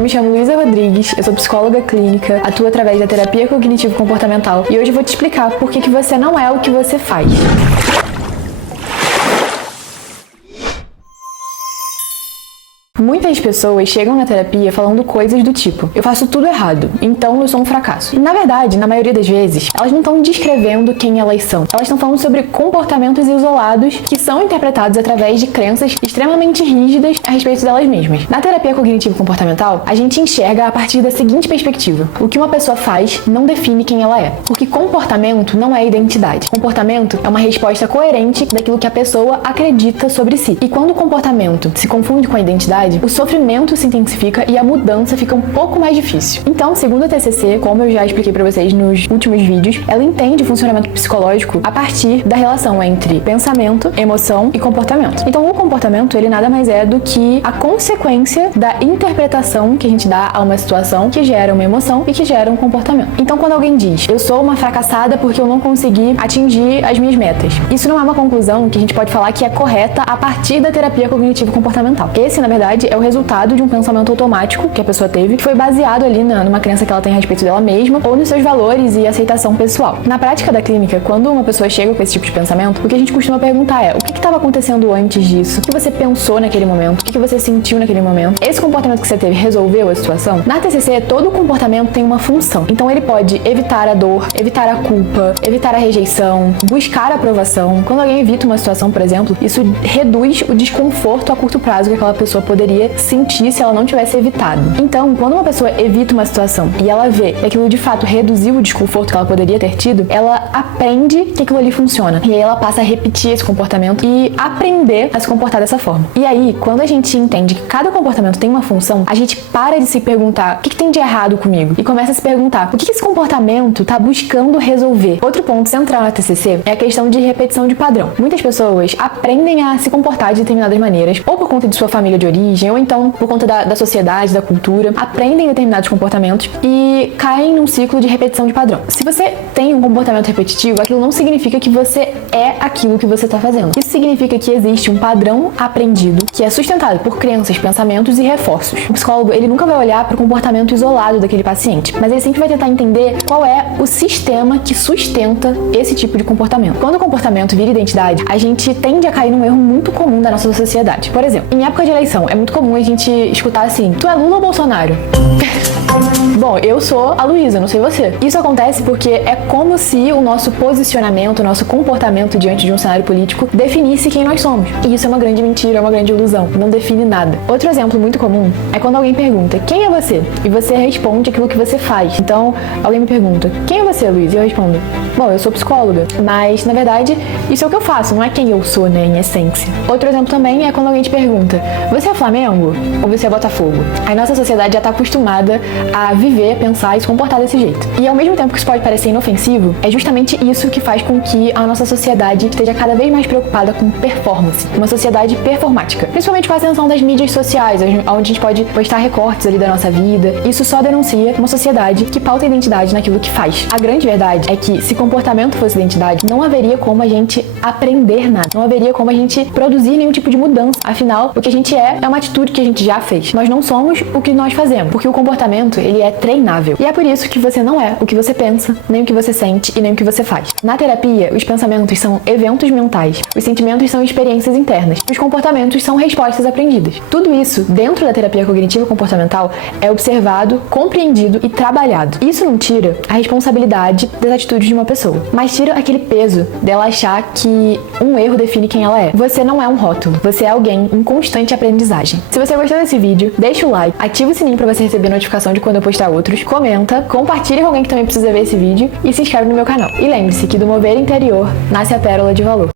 Eu me chamo Luísa Rodrigues, eu sou psicóloga clínica, atuo através da terapia cognitivo-comportamental e hoje eu vou te explicar por que você não é o que você faz. Muitas pessoas chegam na terapia falando coisas do tipo: eu faço tudo errado, então eu sou um fracasso. E na verdade, na maioria das vezes, elas não estão descrevendo quem elas são. Elas estão falando sobre comportamentos isolados que são interpretados através de crenças extremamente rígidas a respeito delas mesmas. Na terapia cognitivo-comportamental, a gente enxerga a partir da seguinte perspectiva: o que uma pessoa faz não define quem ela é. Porque comportamento não é identidade. Comportamento é uma resposta coerente daquilo que a pessoa acredita sobre si. E quando o comportamento se confunde com a identidade, o sofrimento se intensifica e a mudança fica um pouco mais difícil. Então, segundo a TCC, como eu já expliquei pra vocês nos últimos vídeos, ela entende o funcionamento psicológico a partir da relação entre pensamento, emoção e comportamento. Então, o comportamento, ele nada mais é do que a consequência da interpretação que a gente dá a uma situação que gera uma emoção e que gera um comportamento. Então, quando alguém diz: eu sou uma fracassada porque eu não consegui atingir as minhas metas, isso não é uma conclusão que a gente pode falar que é correta a partir da terapia cognitivo-comportamental. Esse, na verdade, é o resultado de um pensamento automático que a pessoa teve, que foi baseado ali numa crença que ela tem a respeito dela mesma ou nos seus valores e aceitação pessoal. Na prática da clínica, quando uma pessoa chega com esse tipo de pensamento, o que a gente costuma perguntar é: o que estava acontecendo antes disso? O que você pensou naquele momento? O que você sentiu naquele momento? Esse comportamento que você teve resolveu a situação? Na TCC, todo comportamento tem uma função. Então ele pode evitar a dor, evitar a culpa, evitar a rejeição, buscar a aprovação. Quando alguém evita uma situação, por exemplo, isso reduz o desconforto a curto prazo que aquela pessoa poderia sentir se ela não tivesse evitado. Então, quando uma pessoa evita uma situação e ela vê que aquilo de fato reduziu o desconforto que ela poderia ter tido, ela aprende que aquilo ali funciona. E aí ela passa a repetir esse comportamento e aprender a se comportar dessa forma. E aí, quando a gente entende que cada comportamento tem uma função, a gente para de se perguntar: o que tem de errado comigo? E começa a se perguntar: o que esse comportamento está buscando resolver? Outro ponto central na TCC é a questão de repetição de padrão. Muitas pessoas aprendem a se comportar de determinadas maneiras, ou por conta de sua família de origem, ou então por conta da sociedade, da cultura, aprendem determinados comportamentos e caem num ciclo de repetição de padrão. Se você tem um comportamento repetitivo, aquilo não significa que você é aquilo que você está fazendo. Isso significa que existe um padrão aprendido que é sustentado por crenças, pensamentos e reforços. O psicólogo, ele nunca vai olhar para o comportamento isolado daquele paciente, mas ele sempre vai tentar entender qual é o sistema que sustenta esse tipo de comportamento. Quando o comportamento vira identidade, a gente tende a cair num erro muito comum da nossa sociedade. Por exemplo, em época de eleição, é muito comum a gente escutar assim: tu é Lula ou Bolsonaro? Bom, eu sou a Luísa, não sei você. Isso acontece porque é como se o nosso posicionamento, o nosso comportamento diante de um cenário político definisse quem nós somos. E isso é uma grande mentira, é uma grande ilusão. Não define nada. Outro exemplo muito comum é quando alguém pergunta: quem é você? E você responde aquilo que você faz. Então, alguém me pergunta: quem é você, Luísa? E eu respondo: bom, eu sou psicóloga. Mas, na verdade, isso é o que eu faço, não é quem eu sou, né, em essência. Outro exemplo também é quando alguém te pergunta: você é Flamengo ou você é Botafogo? A nossa sociedade já tá acostumada a viver, pensar e se comportar desse jeito. E ao mesmo tempo que isso pode parecer inofensivo, é justamente isso que faz com que a nossa sociedade esteja cada vez mais preocupada com performance. Uma sociedade performática. Principalmente com a ascensão das mídias sociais, onde a gente pode postar recortes ali da nossa vida. Isso só denuncia uma sociedade que pauta a identidade naquilo que faz. A grande verdade é que, se comportamento fosse identidade, não haveria como a gente aprender nada. Não haveria como a gente produzir nenhum tipo de mudança. Afinal, o que a gente é uma atitude que a gente já fez. Nós não somos o que nós fazemos, porque o comportamento, ele é treinável. E é por isso que você não é o que você pensa, nem o que você sente e nem o que você faz. Na terapia, os pensamentos são eventos mentais, os sentimentos são experiências internas, os comportamentos são respostas aprendidas. Tudo isso, dentro da terapia cognitiva comportamental, é observado, compreendido e trabalhado. Isso não tira a responsabilidade das atitudes de uma pessoa, mas tira aquele peso dela achar que um erro define quem ela é. Você não é um rótulo, você é alguém em constante aprendizagem. Se você gostou desse vídeo, deixa o like, ativa o sininho para você receber notificação de quando eu postar outros, comenta, compartilha com alguém que também precisa ver esse vídeo e se inscreve no meu canal. E lembre-se que do mover interior nasce a pérola de valor.